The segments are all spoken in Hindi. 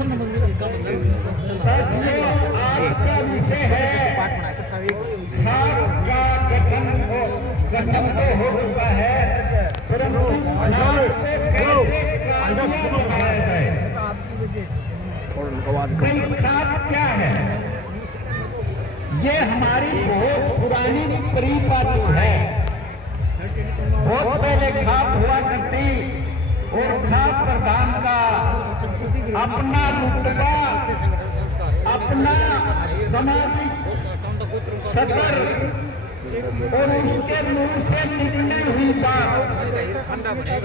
का विषय है खाप का गठन तो हो चुका है, परंतु खाप क्या है? ये हमारी बहुत पुरानी परिपाटी है। बहुत पहले खाप हुआ करती और खाप प्रधान का अपना रुतबा, अपना सामाजिक सतर और उसके मुंह से निकली हुई बात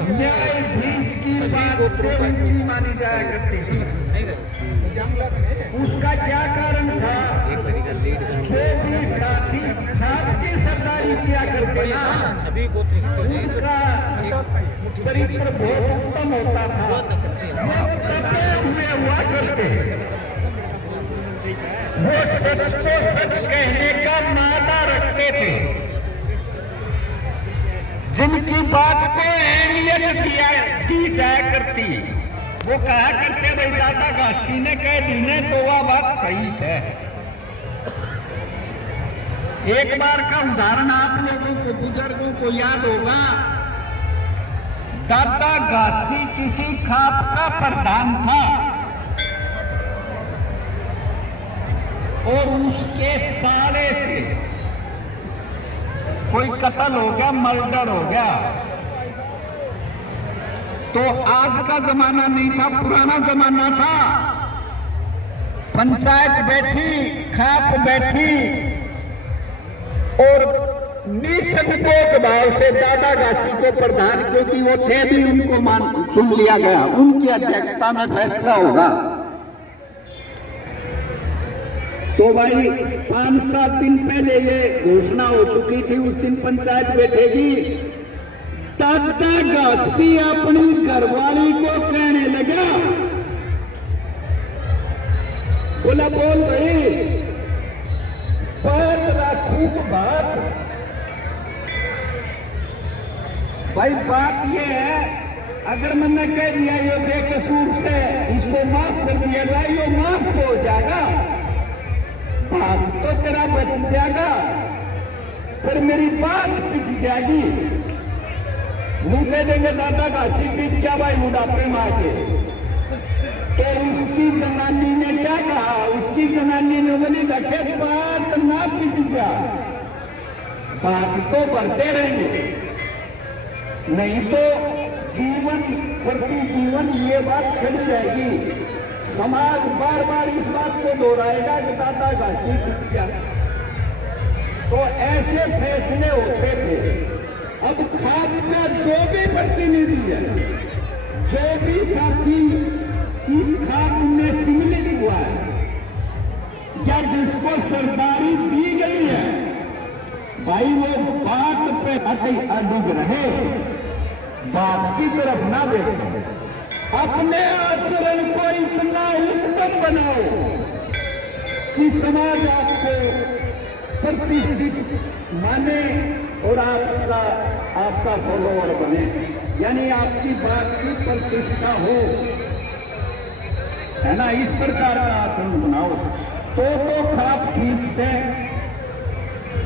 न्यायाधीश की बात से ऊंची मानी जाया करती थी। उसका क्या कारण था? जो भी साथी खाप की सरदारी किया करते ना, उनका चरित्र बहुत उत्तम होता था। वो कटे हुए हुआ करते, वो सच को सच कहने का मादा रखते थे, जिनकी बात को अहमियत दी जाया करती। वो कहा करते भाई दादा घासी ने कह दी ने तो वह बात सही है। एक बार का उदाहरण आप लोगों को बुजुर्गों को याद होगा। दादा घासी किसी खाप का प्रधान था और उसके साले से कोई कत्ल हो गया, मर्डर हो गया। तो आज का जमाना नहीं था, पुराना जमाना था। पंचायत बैठी, खाप बैठी और निसंकोच भाव से दादा घासी को प्रधान, क्योंकि वो थे भी, उनको सुन लिया गया। उनकी अध्यक्षता में फैसला होगा। तो भाई 5-7 दिन पहले ये घोषणा हो चुकी थी। उस दिन पंचायत बैठेगी। दादा घासी अपनी घरवाली को कहने लगा, बोला बोल भाई बात राखू बात। भाई बात ये है, अगर मैंने कह दिया ये बेकसूर से इसको माफ कर दिया जाए, ये माफ हो जाएगा, बात तो तेरा बच जाएगा, पर मेरी बात पिट जाएगी। वो कह देंगे दादा घासी पिट क्या भाई बुढ़ापे में आके। तो उसकी जनानी ने क्या कहा? उसकी जनानी ने बोली रखे बात ना पिट जा, बात तो बढ़ते रहेंगे, नहीं तो जीवन प्रति जीवन ये बात खड़ी रहेगी। समाज बार बार इस बात को दोहराएगा कि दादा घासी पिट गया। तो ऐसे फैसले होते थे। अब खाप का जो भी प्रतिनिधि है, जो भी साथी इस खाप में सम्मिलित हुआ है या जिसको सरदारी दी गई है, भाई वो बात पे अडिग रहे, बात की तरफ ना देखे। अपने आचरण को इतना उत्तम बनाओ कि समाज आपको प्रतिष्ठित माने और आपका फॉलोअर बने, यानी आपकी बात की प्रतिष्ठा हो, है ना। इस प्रकार का आचरण बनाओ तो खाप ठीक से,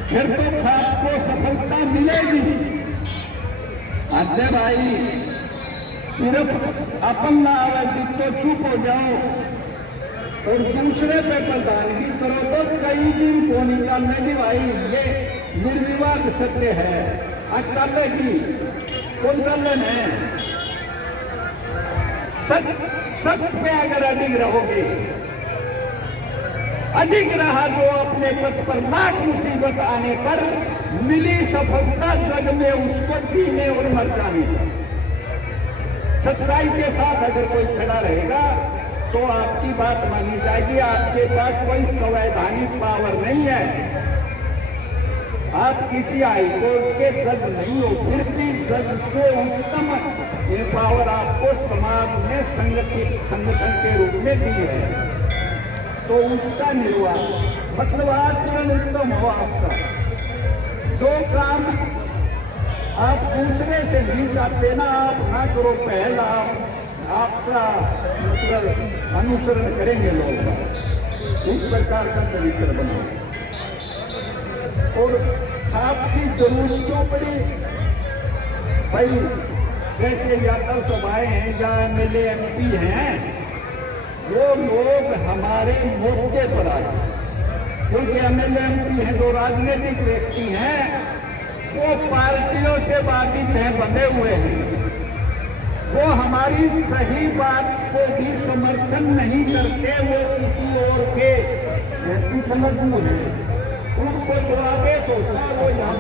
फिर तो खाप को सफलता मिलेगी। अजय भाई सिर्फ अपन ना आवाजी तो चुप हो जाओ और दूसरे पे प्रधानगी करो तो कई दिन को नहीं चलने भाई। ये निर्विवाद सत्य है। आज चलेगी कौन चलने में? सच पे अगर अडिग रहोगे, अडिग रहा जो अपने पथ पर लाख मुसीबत आने पर मिली सफलता जग में उसको जीने और मर जाने। सच्चाई के साथ अगर कोई खड़ा रहेगा तो आपकी बात मानी जाएगी। आपके पास कोई संवैधानिक पावर नहीं है, आप किसी हाईकोर्ट के जज नहीं हो, फिर भी जज से उत्तम ये पावर आपको समाज ने संगठन के रूप में दी है। तो उसका निर्वाह मतलब आचरण उत्तम हो आपका। जो काम आप दूसरे से नहीं चाहते ना, आप ना करो, पहल आप आपका मतलब अनुसरण करेंगे लोग। इस प्रकार का चरित्र बनाओ। और आपकी जरूरत क्यों पड़ी भाई? जैसे यादव सभाएं हैं या MLA MP हैं, वो लोग हमारे मोर्चे पर आए, क्योंकि MLA MP हैं जो राजनीतिक व्यक्ति हैं, वो पार्टियों से बाधित हैं, बंधे हुए हैं। वो हमारी सही बात को भी समर्थन नहीं करते, वो किसी और के समर्थन है। उनको जो आदेश होता है वो यहाँ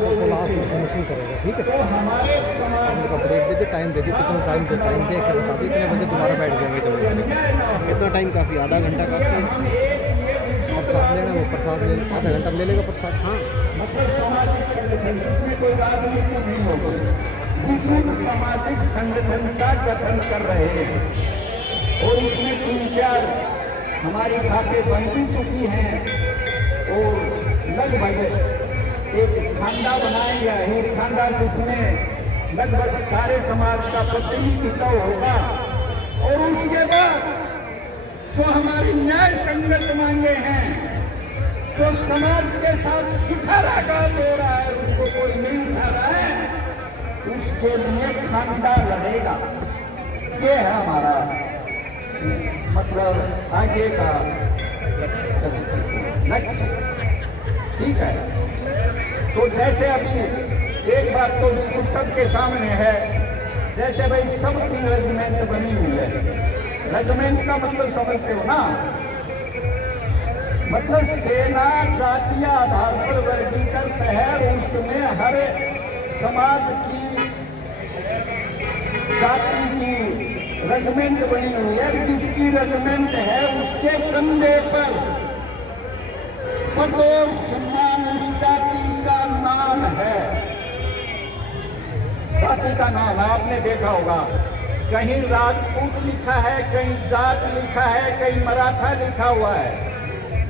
फिनिशिंग करेगा। ठीक है, तो हमारे समाज का ब्रेक दे दे, टाइम दे दे, कितना टाइम दे के बता दे, कितने बजे दोबारा बैठ जाएंगे। चलो कितना टाइम? काफ़ी, आधा घंटा काफ़ी है। प्रसाद लेना, वो प्रसाद ले, आधा घंटा ले लेगा प्रसाद। हाँ, मतलब सामाजिक संगठन जिसमें कोई राजनीति नहीं होगी, विशुद्ध सामाजिक संगठन का गठन कर रहे हैं। और इसमें 3-4 हमारी खाते बन भी चुकी हैं और लगभग एक खांडा बनाएंगे, हीर खांडा, जिसमें लगभग सारे समाज का प्रतिनिधित्व होगा। और उसके बाद जो हमारी न्याय संगत मांगे हैं, जो समाज के साथ कुठाराघात हो रहा है, उसको कोई नहीं उठा रहा है, उसके लिए खांडा लड़ेगा। ये है हमारा मतलब आगे का लक्ष्य। ठीक है, तो जैसे अभी एक बात तो बिल्कुल सबके सामने है, जैसे भाई सबकी रेजिमेंट बनी हुई है। रेजिमेंट का मतलब समझते हो ना? मतलब सेना जातीय आधार पर वर्गीकृत है, उसमें हर समाज की जाति की रेजिमेंट बनी हुई है। जिसकी रेजिमेंट है उसके कंधे पर बतौर सम्मान उस जाति का नाम है। जाति का नाम है, आपने देखा होगा, कहीं राजपूत लिखा है, कहीं जाट लिखा है, कहीं मराठा लिखा हुआ है,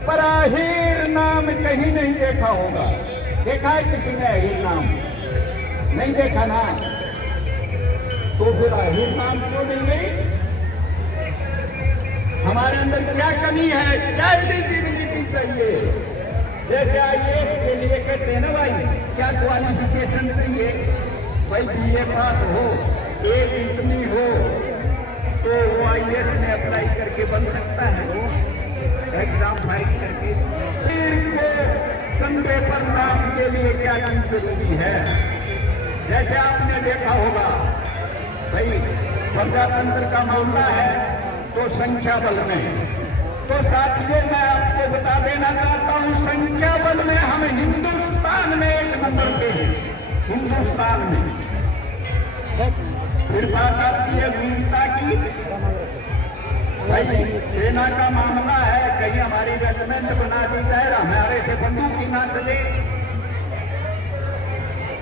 पर अहीर नाम कहीं नहीं देखा होगा। देखा है किसी ने अहीर नाम? नहीं देखा ना? तो फिर अहीर नाम क्यों नहीं गई? हमारे अंदर क्या कमी है? क्या एलिजिबिलिटी चाहिए? जैसे IAS के लिए कहते हैं ना भाई, क्या क्वालिफिकेशन चाहिए? भाई BA पास हो, एज इतनी हो, तो वो IAS में अप्लाई करके बन सकता है, एग्जाम फाइल करके। फिर को कंधे पर नाम के लिए क्या जरूरी है? जैसे आपने देखा होगा भाई, प्रजातंत्र का मामला है तो संख्या बल में, तो साथियों मैं आपको बता देना चाहता हूं, संख्या बल में हम हिंदुस्तान में 1 नंबर पे हैं, हिंदुस्तान में। फिर बात आती है वीरता की। भाई सेना का मामला है, कहीं हमारी रेजिमेंट बना दी जाए, हमारे से बंदूक ही ना चले।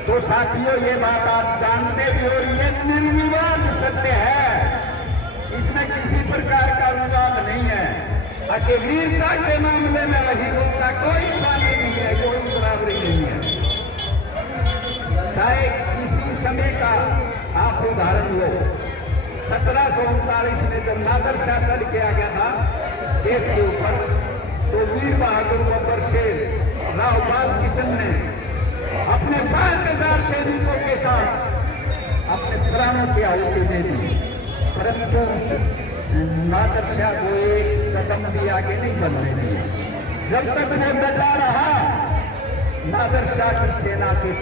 तो साथियों ये बात आप जानते भी और ये निर्विवाद सत्य है, इसमें किसी प्रकार का विवाद नहीं है। आखिर वीरता के मामले में अहीरों का कोई शामिल नहीं है, कोई बराबरी नहीं है। चाहे किसी समय का आप उदाहरण लो, 1739 में जब नादर शाह चढ़ के आ गया था देश के ऊपर, तो वीर बहादुर बब्बर शेर राव बाल किशन ने अपने 5000 सैनिकों के साथ अपने प्राणों की आहुति दे दी, परंतु नादर शाह को एक कदम भी आगे नहीं बढ़ने दिए। जब तक वो डटा रहा, नादर शाह की सेना के